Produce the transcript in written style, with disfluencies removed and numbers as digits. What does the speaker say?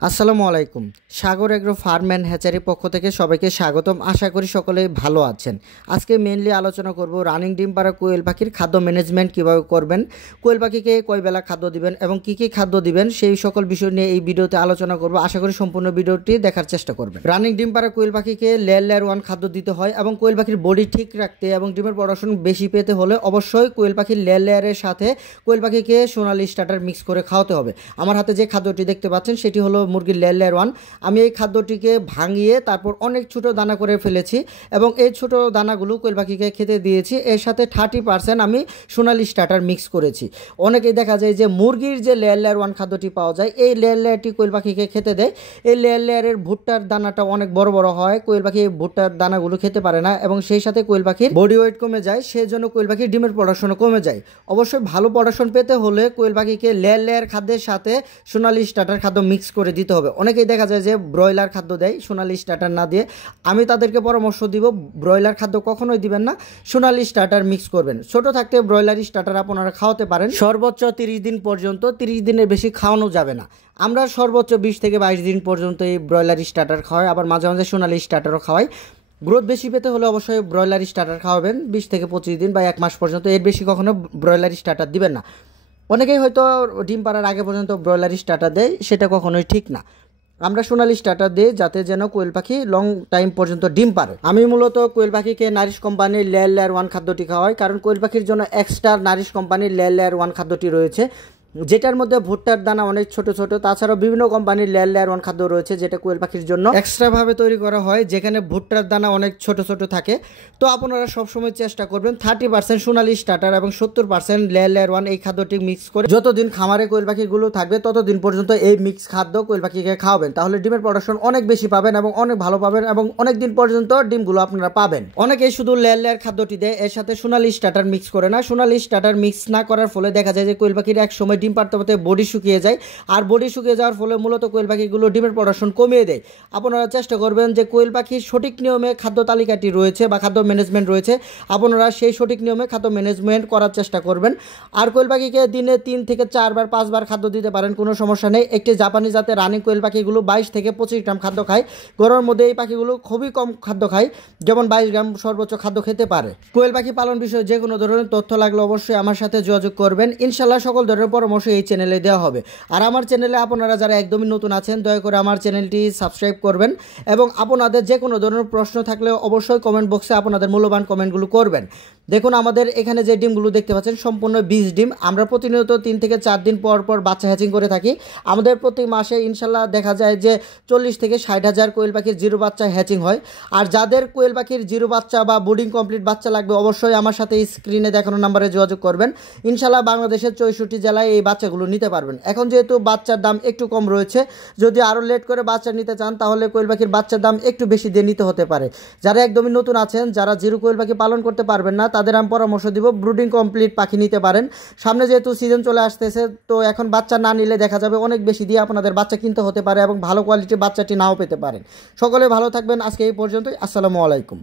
আসসালামু আলাইকুম। সাগর agro farm and hatchery পক্ষ থেকে সবাইকে স্বাগতম। আশা করি সকলেই ভালো আছেন। আজকে মেইনলি আলোচনা করব রানিং ডিম পাড়া কোয়েল পাখির খাদ্য ম্যানেজমেন্ট কীভাবে করবেন, কোয়েল পাখিকে কয় বেলা খাদ্য দিবেন এবং কী কী খাদ্য দিবেন সেই সকল বিষয় নিয়ে এই ভিডিওতে আলোচনা করব। আশা করি সম্পূর্ণ ভিডিওটি দেখার চেষ্টা করবেন। রানিং ডিম পাড়া কোয়েল পাখিকে লেয়ার 1 খাদ্য দিতে হয় এবং কোয়েল পাখির বডি ঠিক রাখতে এবং ডিমের প্রোডাকশন বেশি পেতে হলে অবশ্যই কোয়েল পাখির লেয়ারের সাথে কোয়েল পাখিকে সোনালি স্টার্টার মিক্স করে খাওয়াতে হবে। আমার হাতে যে খাদ্যটি দেখতে পাচ্ছেন সেটি হলো মুরগির লেয়ার 1। আমি এই খাদ্যটিকে ভাঙিয়ে তারপর অনেক ছোটো দানা করে ফেলেছি এবং এই ছোটো দানাগুলো কোয়েল পাখিকে খেতে দিয়েছি। এর সাথে 30% আমি সোনালি স্টার্টার মিক্স করেছি। অনেকেই দেখা যায় যে মুরগির যে লেয়ার 1 খাদ্যটি পাওয়া যায় এই লেয়ারটি কোয়েল পাখিকে খেতে দেয়। এই লেয়ারের ভুট্টার দানাটা অনেক বড় বড় হয়, কোয়েল পাখি ভুট্টার দানাগুলো খেতে পারে না এবং সেই সাথে কোয়েল পাখির বডি ওয়েট কমে যায়, সেই জন্য কোয়েল পাখির ডিমের প্রোডাকশনও কমে যায়। অবশ্যই ভালো প্রোডাকশন পেতে হলে কোয়েল পাখিকে লেয়ার খাদ্যের সাথে সোনালি স্টার্টার খাদ্য মিক্স করে দিতে হবে। অনেকেই দেখা যায় যে ব্রয়লার খাদ্য দেয় সোনালি স্টার্টার না দিয়ে। আমি তাদেরকে পরামর্শ দিব ব্রয়লার খাদ্য কখনোই দিবেন না, সোনালি স্টার্টার মিক্স করবেন। ছোট থাকতে ব্রয়লার স্টার্টার আপনারা খাওয়াতে পারেন সর্বোচ্চ 30 দিন পর্যন্ত, 30 দিনের বেশি খাওয়ানো যাবে না। আমরা সর্বোচ্চ 20 থেকে 22 দিন পর্যন্ত এই ব্রয়লার স্টার্টার খাওয়াই, আবার মাঝে মাঝে সোনালি স্টার্টারও খাওয়াই। গ্রোথ বেশি পেতে হলে অবশ্যই ব্রয়লার স্টার্টার খাওয়াবেন 20 থেকে 25 দিন বা 1 মাস পর্যন্ত, এর বেশি কখনো ব্রয়লার স্টার্টার দিবেন না। অনেকেই হয়তো ডিম পাড়ার আগে পর্যন্ত ব্রয়লার স্টার্টার দেয়, সেটা কখনোই ঠিক না। আমরা সোনালি স্টার্টার দিই যাতে যেন কোয়েল পাখি লং টাইম পর্যন্ত ডিম পারে। আমি মূলত কোয়েল পাখিকে নারিশ কোম্পানির লেয়ার 1 খাদ্যটি খাওয়াই, কারণ কোয়েল পাখির জন্য এক্সট্রা নারিশ কোম্পানির লেয়ার 1 খাদ্যটি রয়েছে, যেটার মধ্যে ভুট্টার দানা অনেক ছোট ছোট। তাছাড়াও বিভিন্ন কোম্পানির লেয়ার 1 খাদ্য রয়েছে যেটা কোয়েল পাখির জন্য এক্সট্রাভাবে তৈরি করা হয়, যেখানে ভুট্টার দানা অনেক ছোট ছোট থাকে। তো আপনারা সবসময় চেষ্টা করবেন 30% সোনালি স্টার্টার এবং 70% লেয়ার 1 এই খাদ্যটি মিক্স করে যতদিন খামারে কোয়েল পাখিগুলো থাকবে ততদিন পর্যন্ত এই মিক্স খাদ্য কোয়েল পাখিকে খাওয়াবেন। তাহলে ডিমের প্রোডাকশন অনেক বেশি পাবেন এবং অনেক ভালো পাবেন এবং অনেক দিন পর্যন্ত ডিমগুলো আপনারা পাবেন। অনেকেই শুধু লেয়ার খাদ্যটি দেয়, এর সাথে সোনালি স্টার্টার মিক্স করে না। সোনালি স্টার্টার মিক্স না করার ফলে দেখা যায় যে কোয়েল পাখির এক সময় ডিম পাড়তে পারতে বডি শুকিয়ে যায়, আর বডি শুকিয়ে যাওয়ার ফলে মূলত কোয়েল পাখিগুলো ডিমের প্রোডাকশন কমিয়ে দেয়। আপনারা চেষ্টা করবেন যে কোয়েল পাখির সঠিক নিয়মে খাদ্য তালিকাটি রয়েছে বা খাদ্য ম্যানেজমেন্ট রয়েছে, আপনারা সেই সঠিক নিয়মে খাদ্য ম্যানেজমেন্ট করার চেষ্টা করবেন। আর কোয়েল পাখিকে দিনে 3 থেকে 4 বার 5 বার খাদ্য দিতে পারেন, কোনো সমস্যা নেই। একটি জাপানি জাতের রানিং কোয়েল পাখিগুলো 22 থেকে 25 গ্রাম খাদ্য খায়, গরমের মধ্যে এই পাখিগুলো খুবই কম খাদ্য খায়, যেমন 22 গ্রাম সর্বোচ্চ খাদ্য খেতে পারে। কোয়েল পাখি পালন বিষয়ে যে কোনো ধরনের তথ্য লাগলে অবশ্যই আমার সাথে যোগাযোগ করবেন। ইনশাল্লাহ সকল ধরনের পরামর্শ এই চ্যানেলে দেওয়া হবে। আর আমার চ্যানেলে আপনারা যারা একদমই নতুন আছেন দয়া করে আমার চ্যানেলটি সাবস্ক্রাইব করবেন এবং আপনাদের যে কোনো ধরনের প্রশ্ন থাকলে অবশ্যই কমেন্ট বক্সে আপনাদের মূল্যবান কমেন্টগুলো করবেন। দেখুন আমাদের এখানে যে ডিমগুলো দেখতে পাচ্ছেন সম্পূর্ণ বীজ ডিম। আমরা প্রতিনিয়ত 3 থেকে 4 দিন পর পর বাচ্চা হ্যাচিং করে থাকি। আমাদের প্রতি মাসে ইনশাল্লাহ দেখা যায় যে 40 থেকে 60 হাজার কোয়েল পাখির জিরো বাচ্চা হ্যাচিং হয়। আর যাদের কোয়েল পাখির জিরো বাচ্চা বা বোর্ডিং কমপ্লিট বাচ্চা লাগবে অবশ্যই আমার সাথে স্ক্রিনে দেখানো নাম্বারে যোগাযোগ করবেন। ইনশাল্লাহ বাংলাদেশের 64 জেলায় এই বাচ্চাগুলো নিতে পারবেন। এখন যেহেতু বাচ্চার দাম একটু কম রয়েছে, যদি আরও লেট করে বাচ্চা নিতে চান তাহলে কোয়েল পাখির বাচ্চার দাম একটু বেশি দিয়ে নিতে হতে পারে। যারা একদমই নতুন আছেন, যারা জিরো কোয়েল পাখি পালন করতে পারবেন না, তাদের আমি পরামর্শ দিব ব্রুডিং কমপ্লিট পাখি নিতে পারেন। সামনে যেহেতু সিজন চলে আসতেছে, তো এখন বাচ্চা না নিলে দেখা যাবে অনেক বেশি দিয়ে আপনাদের বাচ্চা কিনতে হতে পারে এবং ভালো কোয়ালিটির বাচ্চাটি নাও পেতে পারেন। সকলে ভালো থাকবেন। আজকে এই পর্যন্তই। আসসালামু আলাইকুম।